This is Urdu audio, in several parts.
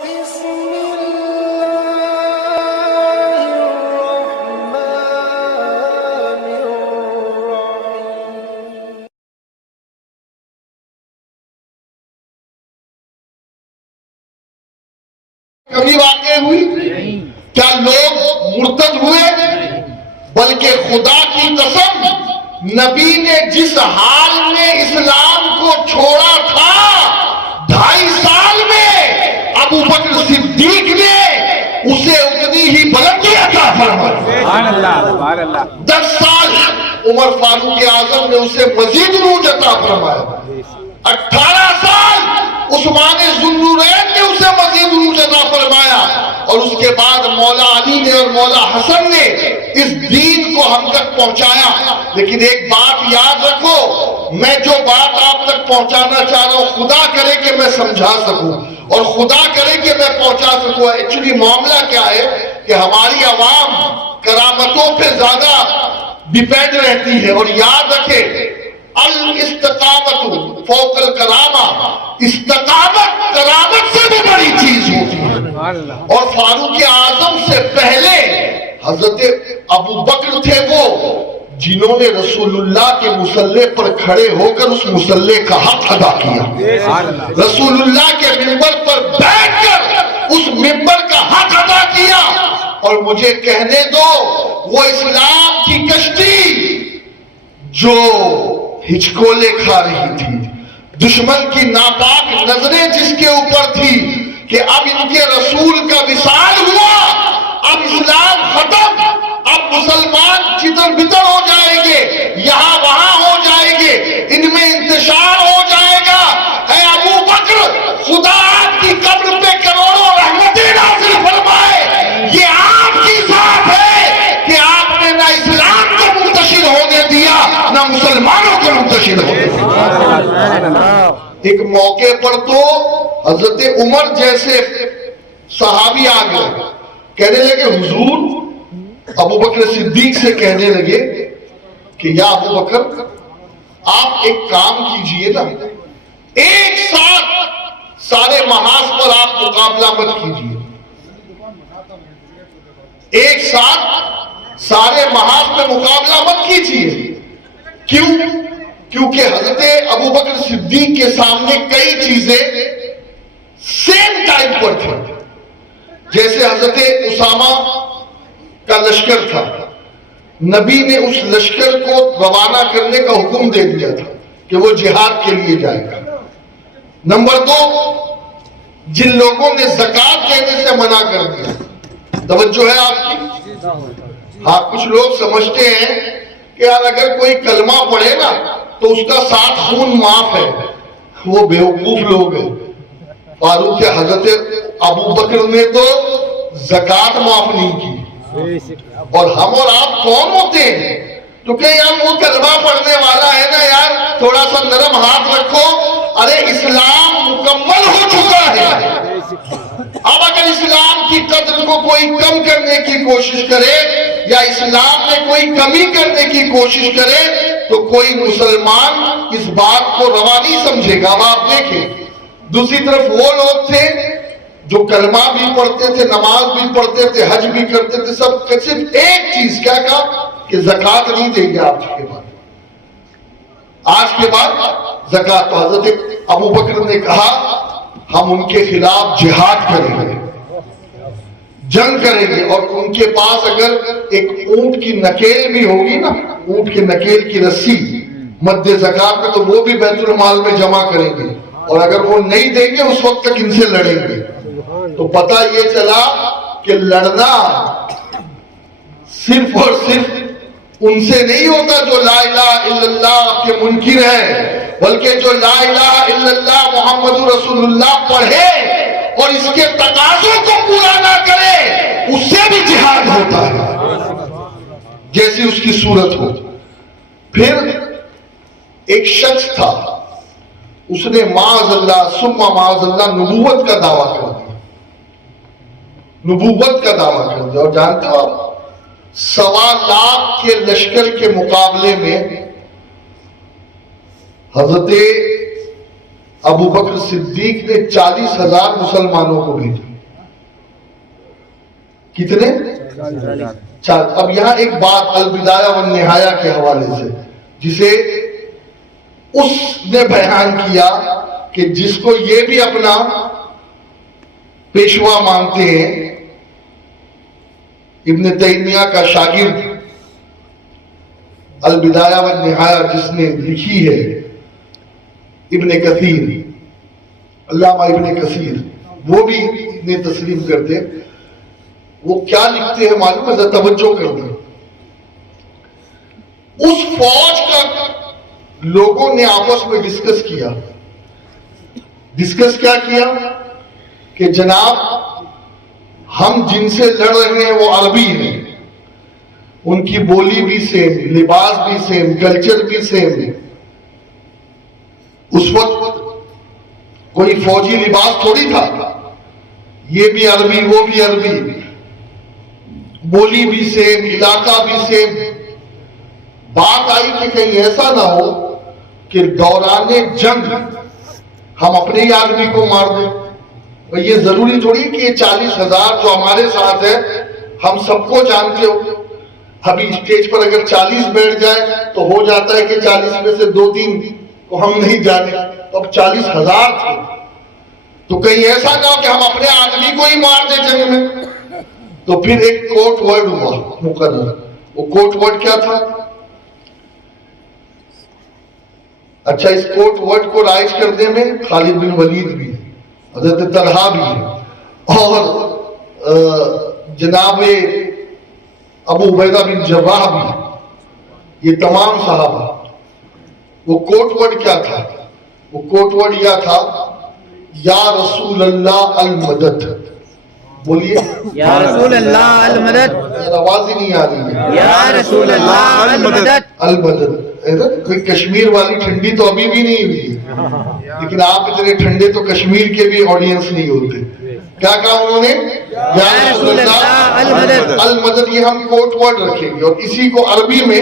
کبھی واقع ہوئی؟ کیا لوگ مرتد ہوئے؟ بلکہ خدا کی قسم نبی نے جس حال میں اسلام کو چھوڑا تھا 2.5 سال میں ابو بکر صدیق نے اسے اتنی ہی بلندی عطا فرمائی۔ سبحان اللہ، سبحان اللہ۔ 10 سال عمر فاروق اعظم نے اسے مزید عروج عطا فرمایا۔ 18 سال عثمان ذوالنورین نے اسے مزید عروج عطا فرمایا، اور اس کے بعد مولا علی نے اور مولا حسن نے اس دین کو ہم تک پہنچایا۔ لیکن ایک بات یاد رکھو، میں جو بات آپ تک پہنچانا چاہ رہا ہوں خدا کرے کہ میں سمجھا سکوں، اور خدا کرے کہ میں پہنچا سکوں۔ ایکچولی معاملہ کیا ہے کہ ہماری عوام کرامتوں پہ زیادہ ڈیپینڈ رہتی ہے، اور یاد رکھے الاستقامت فوق الکرامہ، استقامت کرامت سے بھی بڑی چیز ہوتی ہے۔ اور فاروق اعظم سے پہلے حضرت ابو بکر تھے وہ جنہوں نے رسول اللہ کے مصلی پر کھڑے ہو کر اس مصلی کا حق ادا کیا، رسول اللہ کے منبر پر بیٹھ کر اس منبر کا حق ادا کیا۔ اور مجھے کہنے دو، وہ اسلام کی کشتی جو ہچکولے کھا رہی تھی، دشمن کی ناپاک نظریں جس کے اوپر تھی کہ اب ان کے رسول کا وصال ہوا، اب اسلام ختم، اب مسلمان چتر بتر ہو جائیں گے، یہاں وہاں ہو جائیں گے، ان میں انتشار ہو جائے گا۔ اے ابو بکر، خدا آپ کی قبر پہ کروڑوں رحمتیں نازل فرمائے۔ یہ آپ کی ذات ہے کہ آپ نے نہ اسلام کو منتشر ہونے دیا نہ مسلمانوں کو منتشر ہونے دیا۔ ایک موقع پر تو حضرت عمر جیسے صحابی آ گئے، کہنے لگے حضور، ابو بکر صدیق سے کہنے لگے کہ یا ابو بکر آپ ایک کام کیجئے نا، ایک ساتھ سارے محاذ پر آپ مقابلہ مت کیجئے، ایک ساتھ سارے محاذ پہ مقابلہ مت کیجئے۔ کیوں؟ کیونکہ حضرت ابو بکر صدیق کے سامنے کئی چیزیں سیم ٹائم پر تھیں۔ جیسے حضرت اسامہ کا لشکر تھا، نبی نے اس لشکر کو روانہ کرنے کا حکم دے دیا تھا کہ وہ جہاد کے لیے جائے گا۔ نمبر 2، جن لوگوں نے زکوٰۃ دینے سے منع کر دیا، توجہ ہے آپ کی؟ ہاں، کچھ لوگ سمجھتے ہیں کہ یار اگر کوئی کلمہ پڑھے نا تو اس کا 7 خون معاف ہے، وہ بیوقوف لوگ ہیں۔ فاروق حضرت ابو بکر نے تو زکوٰۃ معاف نہیں کی، اور ہم اور آپ کون ہوتے ہیں تو کہ یار وہ کلمہ پڑھنے والا ہے نا یار، تھوڑا سا نرم ہاتھ رکھو۔ ارے اسلام مکمل ہو چکا ہے، اب اگر اسلام کی قدر کو کوئی کم کرنے کی کوشش کرے یا اسلام میں کوئی کمی کرنے کی کوشش کرے تو کوئی مسلمان اس بات کو روا نہیں سمجھے گا۔ اب آپ دیکھیں، دوسری طرف وہ لوگ تھے جو کلمہ بھی پڑھتے تھے، نماز بھی پڑھتے تھے، حج بھی کرتے تھے، سب صرف ایک چیز کیا کہا کہ زکوٰۃ نہیں دیں گے آج کے بعد، آج کے بعد زکوٰۃ۔ تو حضرت ابو بکر نے کہا ہم ان کے خلاف جہاد کریں گے، جنگ کریں گے، اور ان کے پاس اگر ایک اونٹ کی نکیل بھی ہوگی نا، اونٹ کی نکیل کی رسی مد زکوٰۃ میں، تو وہ بھی بیت المال میں جمع کریں گے، اور اگر وہ نہیں دیں گے اس وقت تک ان سے لڑیں گے۔ تو پتہ یہ چلا کہ لڑنا صرف اور صرف ان سے نہیں ہوتا جو لا الہ الا اللہ کے منکر ہیں، بلکہ جو لا الہ الا اللہ محمد رسول اللہ پڑھے اور اس کے تقاضوں کو پورا نہ کرے، اس سے بھی جہاد ہوتا ہے، جیسی اس کی صورت ہو۔ پھر ایک شخص تھا، اس نے معاذ اللہ ثم معاذ اللہ نبوت کا دعویٰ کر دیا، نبوت کا دعویٰ کر دیا۔ اور جانتے ہو آپ 1.25 لاکھ کے لشکر کے مقابلے میں حضرت ابو بکر صدیق نے 40,000 مسلمانوں کو بھیجا، کتنے؟ 4. اب یہاں ایک بات البدایہ والنہایہ کے حوالے سے جسے اس نے بیان کیا کہ جس کو یہ بھی اپنا پیشوا مانتے ہیں، ابن تیمیہ کا شاگرد البدایہ والنہایہ جس نے لکھی ہے، ابن کثیر، علامہ ابن کثیر، وہ بھی انہیں تسلیم کرتے. وہ کیا لکھتے ہیں معلوم ہے؟ ذرا توجہ کر دیں. اس فوج کا لوگوں نے آپس میں ڈسکس کیا کہ جناب ہم جن سے لڑ رہے ہیں وہ عربی ہیں، ان کی بولی بھی سیم، لباس بھی سیم، کلچر بھی سیم ہے. اس وقت کوئی فوجی لباس تھوڑی تھا، یہ بھی عربی وہ بھی عربی، بولی بھی سیم، علاقہ بھی سیم. بات آئی کہ کہیں ایسا نہ ہو کہ دوران جنگ ہم اپنے ہی آدمی کو مار دیں. یہ ضروری تھوڑی کہ یہ 40,000 جو ہمارے ساتھ ہے ہم سب کو جانتے ہو. ابھی اسٹیج پر اگر 40 بیٹھ جائے تو ہو جاتا ہے کہ 40 میں سے 2-3 کو ہم نہیں جانے. تو اب 40,000 تھے تو کہیں ایسا نہ ہو کہ ہم اپنے آدمی کو ہی مار دیں جنگ میں. تو پھر ایک کوٹ ورڈ ہوا مقرر. وہ کوٹ ورڈ کیا تھا؟ اچھا، اس کوٹ ورڈ کو رائج کرنے میں خالد بن ولید بھی ہے، حضرت طلحہ بھی ہے، اور جناب ابو عبیدہ بن جراح بھی ہے، یہ تمام صحابہ. وہ کوٹ ورڈ کیا تھا؟ وہ کوٹ ورڈ یہ تھا، یا رسول اللہ المدد. بولیے یا رسول اللہ المدد. آواز ہی نہیں آ رہی ہے. یا رسول اللہ المدد. المدد. کوئی کشمیر والی ٹھنڈی تو ابھی بھی نہیں ہوئی ہے، لیکن آپ اتنے ٹھنڈے تو کشمیر کے بھی آڈینس نہیں ہوتے. کیا کہا انہوں نے؟ یا رسول اللہ المدد. المدد. یہ ہم کوٹ ورڈ رکھیں گے اور اسی کو عربی میں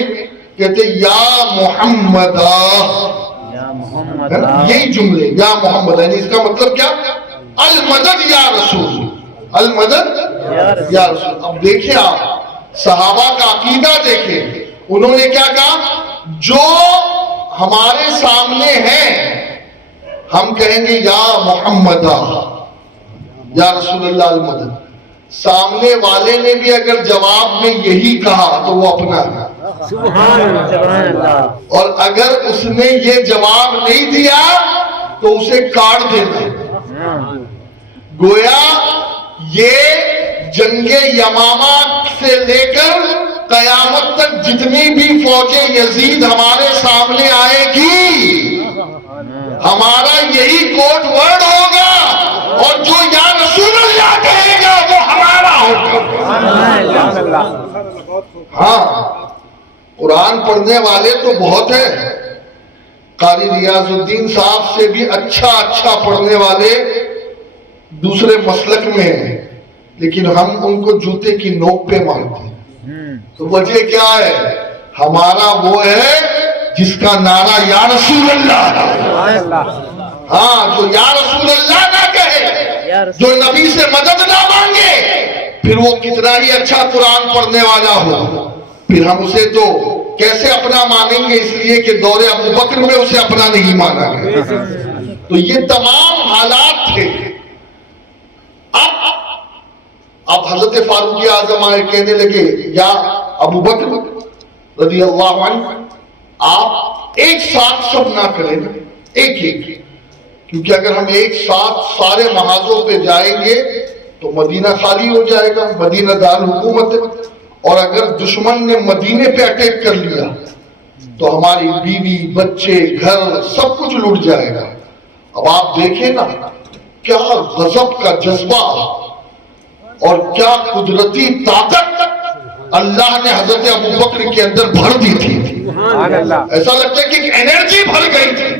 کہتے یا محمد. یہی جملے یا محمد، یعنی اس کا مطلب کیا؟ المدد یا رسول، المدد یا رسول. اب دیکھیں آپ صحابہ کا عقیدہ دیکھیں، انہوں نے کیا کہا؟ جو ہمارے سامنے ہیں ہم کہیں گے یا محمد یا رسول اللہ المدد. سامنے والے نے بھی اگر جواب میں یہی کہا تو وہ اپنا ہے. سبحان اللہ. اور اگر اس نے یہ جواب نہیں دیا تو اسے کاٹ دینا. گویا یہ جنگ یمامہ سے لے کر قیامت تک جتنی بھی فوجیں یزید ہمارے سامنے آئے گی ہمارا یہی کوٹ ورڈ ہوگا، اور جو یا رسول اللہ کہے گا وہ ہمارا ہوگا. ہاں، قرآن پڑھنے والے تو بہت ہیں. قاری ریاض الدین صاحب سے بھی اچھا پڑھنے والے دوسرے مسلک میں ہیں، لیکن ہم ان کو جوتے کی نوک پہ مانتے ہیں. تو وجہ کیا ہے؟ ہمارا وہ ہے جس کا نعرہ یا رسول اللہ. ہاں، جو یا رسول اللہ نہ کہے، جو نبی سے مدد نہ مانگے، پھر وہ کتنا ہی اچھا قرآن پڑھنے والا ہو، پھر ہم اسے تو کیسے اپنا مانیں گے؟ اس لیے کہ دور ابو بکر میں اسے اپنا نہیں مانا گیا. تو یہ تمام حالات تھے. اب حضرت فاروق اعظم آئے، کہنے لگے یا ابو بکر رضی اللہ عنہ، آپ ایک ساتھ سب نہ کریں، ایک کیونکہ اگر ہم ایک ساتھ سارے محاذوں پہ جائیں گے تو مدینہ خالی ہو جائے گا، مدینہ دارالحکومت ہے. اور اگر دشمن نے مدینے پہ اٹیک کر لیا تو ہماری بیوی، بچے، گھر سب کچھ لٹ جائے گا. اب آپ دیکھیں نا کیا غضب کا جذبہ اور کیا قدرتی طاقت اللہ نے حضرت ابو بکر کے اندر بھر دی تھی. ایسا لگتا ہے کہ ایک انرجی بھر گئی تھی.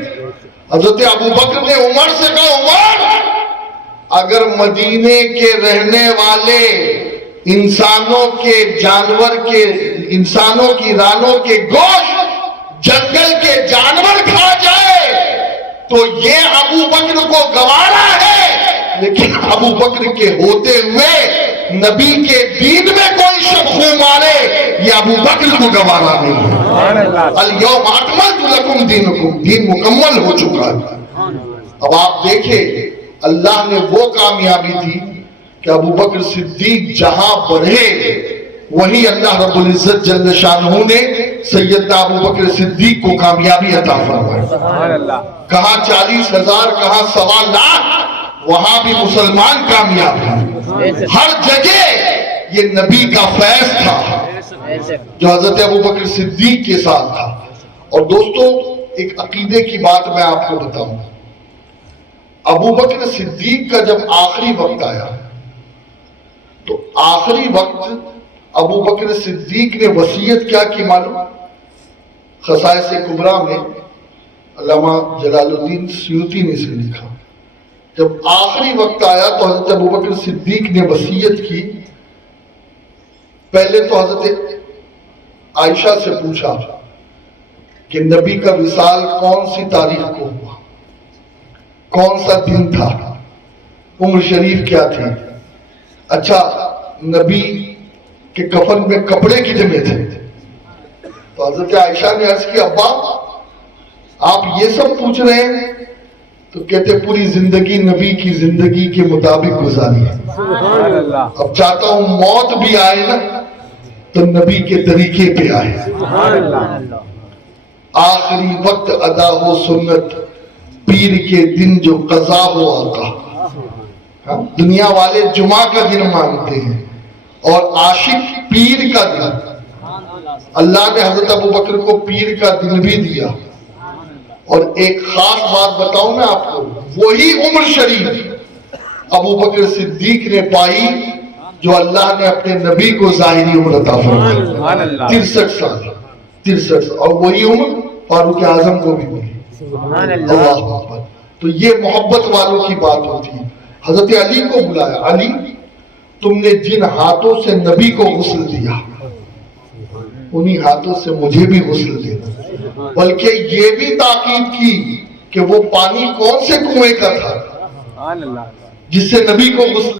حضرت ابو بکر نے عمر سے کہا، عمر اگر مدینے کے رہنے والے انسانوں کے، جانور کے، انسانوں کی رانوں کے گوشت جنگل کے جانور کھا جائے تو یہ ابو بکر کو گوارا ہے، لیکن ابو بکر کے ہوتے ہوئے نبی کے دین میں کوئی شخص خون مارے یہ ابو بکر کو گوارا نہیں ہے۔ الیوم اکملت لکم دینکم، دین مکمل ہو چکا ہے۔ اب آپ دیکھیں اللہ نے وہ کامیابی دی کہ ابو بکر صدیق جہاں بڑھے وہیں اللہ رب العزت جل شانہ نے سیدنا ابو بکر صدیق کو کامیابی عطا فرمائی۔ کہاں 40,000 کہاں 1.25 لاکھ، وہاں بھی مسلمان کامیاب ہیں۔ ہر جگہ یہ نبی کا فیض تھا جو حضرت ابو بکر صدیق کے ساتھ تھا۔ اور دوستو ایک عقیدے کی بات میں آپ کو بتاؤں، ابو بکر صدیق کا جب آخری وقت آیا تو آخری وقت ابو بکر صدیق نے وصیت کیا کی معلوم؟ خصائص کبریٰ میں علامہ جلال الدین سیوطی نے اسے لکھا، جب آخری وقت آیا تو حضرت ابو بکر صدیق نے وصیت کی۔ پہلے تو حضرت عائشہ سے پوچھا کہ نبی کا وصال کون سی تاریخ کو ہوا، کون سا دن تھا، عمر شریف کیا تھی، اچھا نبی کہ کفن میں کپڑے کتنے تھے؟ تو حضرت عائشہ نے عرض کی ابا آپ یہ سب پوچھ رہے ہیں؟ تو کہتے پوری زندگی نبی کی زندگی کے مطابق گزاری ہے، اب چاہتا ہوں موت بھی آئے نا تو نبی کے طریقے پہ آئے۔ آخری وقت ادا ہو سنت، پیر کے دن جو قضا ہو آقا۔ دنیا والے جمعہ کا دن مانتے ہیں اور عاشق پیر کا دن۔ اللہ نے حضرت ابو بکر کو پیر کا دن بھی دیا۔ اور ایک خاص بات بتاؤں میں آپ کو، وہی عمر شریف ابو بکر صدیق نے پائی جو اللہ نے اپنے نبی کو ظاہری عمر عطا فرمائی، 63 سال، اور وہی عمر فاروق اعظم کو بھی ملی۔ اللہ اکبر۔ تو یہ محبت والوں کی بات ہوتی ہے۔ حضرت علی کو بلایا، علی تم نے جن ہاتھوں سے نبی کو غسل دیا انہی ہاتھوں سے مجھے بھی غسل دینا، بلکہ یہ بھی تاکید کی کہ وہ پانی کون سے کنویں کا تھا جس سے نبی کو غسل